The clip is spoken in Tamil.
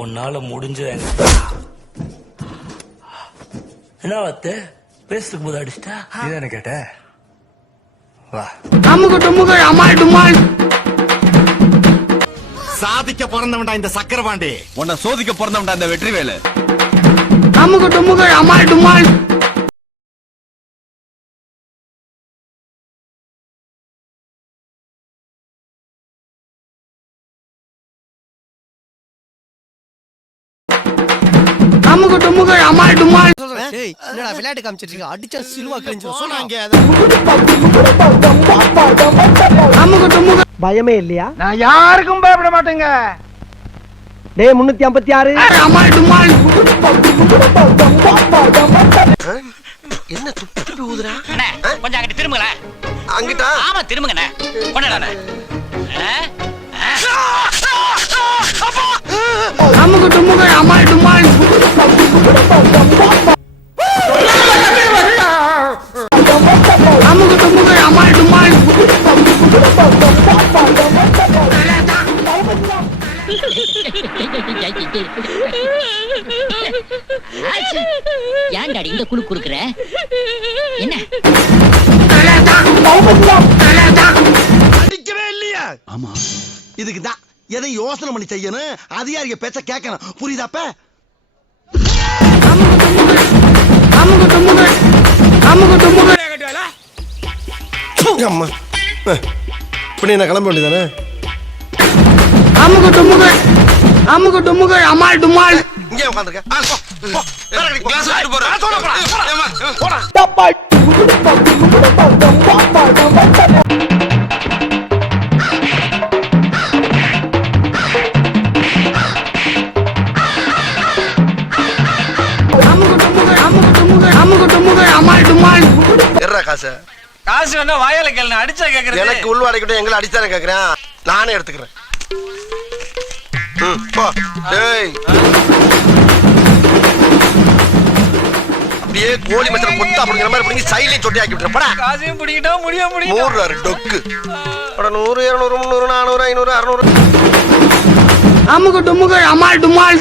உன்னால முடிஞ்ச என்ன வார்த்தை பேசுறதுக்கு போது அடிச்சிட்டா நீதானே கேட்ட வா. சாதிக்க பிறந்தவன்டா இந்த சக்கரபாண்டி, உன்னை சோதிக்க பிறந்தவன்டா இந்த வெற்றிவேலு. விளையாட்டு காமிச்சிட்டு இருக்க அடிச்சா சிலுவா பயமே இல்லையா? நான் யாருக்கும் பயப்பட மாட்டேங்க. டேய் 356 என்ன துப்பு ஊதுறா? கொஞ்சம் அங்கிட்டு திரும்புங்கள. அங்கிட்டா? ஆமா திரும்புங்கண்ணே. கொண்டாடண்ணே. ஏன் டாடி இந்த குழு குடுக்குற? என்ன அடிக்கவே இல்லையா? ஆமா, இதுக்குதான் எதை யோசனை பண்ணி செய்யணும், அதிகாரிக பேச்ச கேட்கணும். புரியுதாப்ப? அம்மா இப்படி நான் கிளம்ப வேண்டியதானே? இங்கே உட்காந்துருக்க. காசு காசு வேணா வாயால கேளு, அடிச்சா கேக்குறது. எனக்கு உள்வாடைக்கிட்ட எங்களை அடிச்சானே கேக்குறேன். நானே எடுத்துக்கிறேன். அப்படியே கோழி மச்சல பொத்தா அப்படிங்கிற மாதிரி பிடிங்கி சைலே சொட்டி ஆக்கி விட்டுறேன். காசையும் பிடிக்கிட்டா முடியும். 100 டொக்கு. 100 200 300 400 500 600. அமுகு டுமுகு அமால் டுமால்.